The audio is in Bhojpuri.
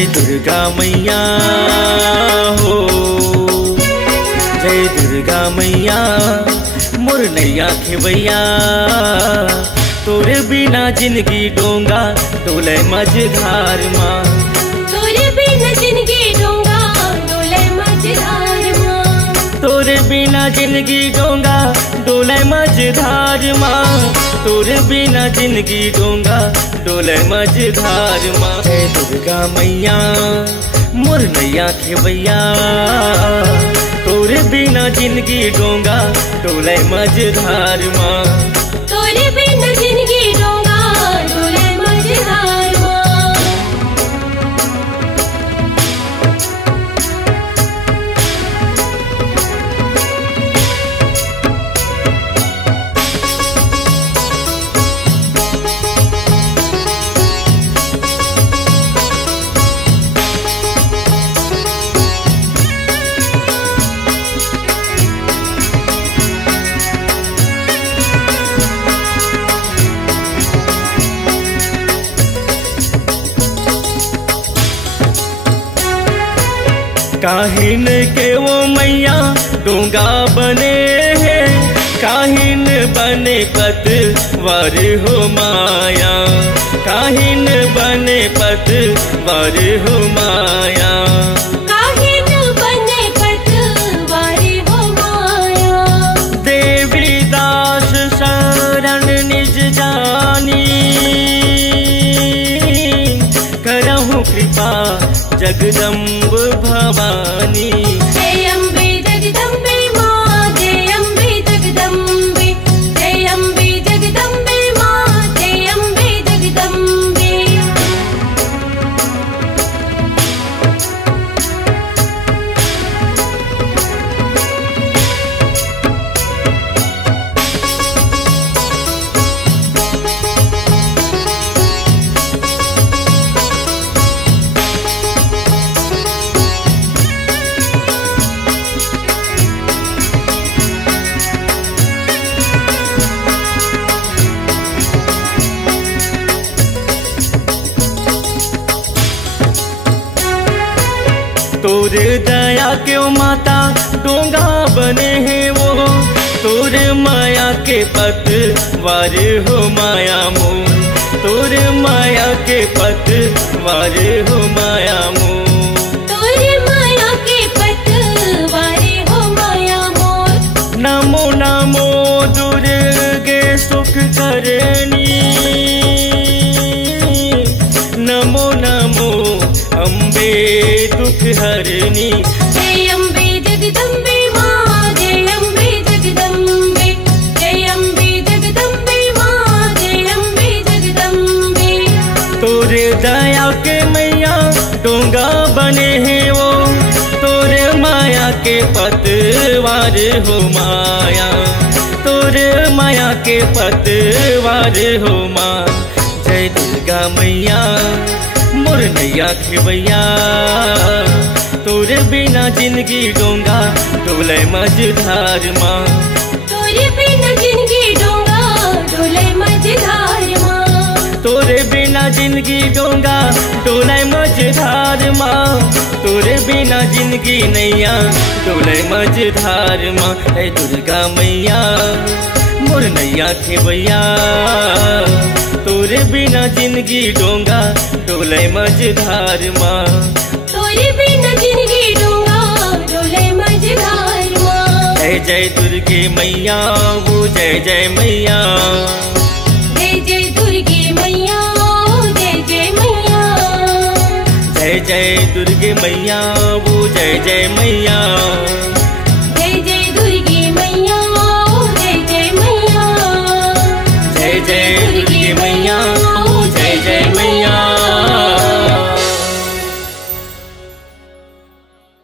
जय दुर्गा मैया हो, जय दुर्गा मैया मोर नैया खेवैया। तोरे बिना जिंदगी डोंगा डोले मझधार माँ, तोरे बिना जिंदगी डोंगा डोले मझधार माँ, तोरे बिना जिंदगी डोंगा डोले मझधार माँ, तोरे बिना जिंदगी डोंगा डोले मझधार माँ। जय दुर्गा मैया मोर नैया खेवैया, तोरे बिना जिंदगी डोंगा डोले मझधार माँ, तोरे बिना जिंदगी डोंगा डोले मझधार माँ। काहिन के वो मैया डोंगा बने हैं, काहिन बने पतवार हो माया, काहिन बने पतवार हो माया, काहिन बने पतवार हो माया। देवी दास शरण निज जानी, करहु कृपा जगदम्ब भवानी। जय अम्बे जगदम्बे माँ, जय अम्बे जगदम्बे, जय अम्बे जगदम्बे माँ, जय अम्बे जगदम्बे। तोरे दया के माता डोंगा बने हैं वो, तोरे माया के पतवार हो माया मोर, तोरे माया के पतवार हो माया मोर, तोरे माया के पतवार हो माया मोर। नमो नमो दुर्गे सुख करनी, नमो नमो अम्बे दुख हरनी। जय अम्बे जगदम्बे माँ, जय अम्बे जगदम्बे, जय अम्बे जगदम्बे माँ, जय अम्बे जगदम्बे। तोरे दया के मैया डोंगा बने हैं वो, तोरे माया के पतवार हो माया, तोरे माया के पतवार हो माँ। जय दुर्गा मैया मोर नैया खेवैया, तोरे बिना जिंदगी डोंगा डोले मझधार माँ, तोरे बिना जिंदगी डोंगा डोले मझधार माँ, तोरे बिना जिंदगी डोंगा डोले मझधार माँ, तोरे बिना जिंदगी नैया डोले मझधार माँ। है दुर्गा मैया मोर नैया खेवैया, तोरे बिना जिंदगी डोंगा डोले मझधार माँ, तोरे बिना जिंदगी डोंगा डोले मझधार माँ। जय जय दुर्गे मैया वो, जय जय मैया, जय जय दुर्गे मैया, जय जय मैया, जय जय दुर्गे मैया वो, जय जय मैया।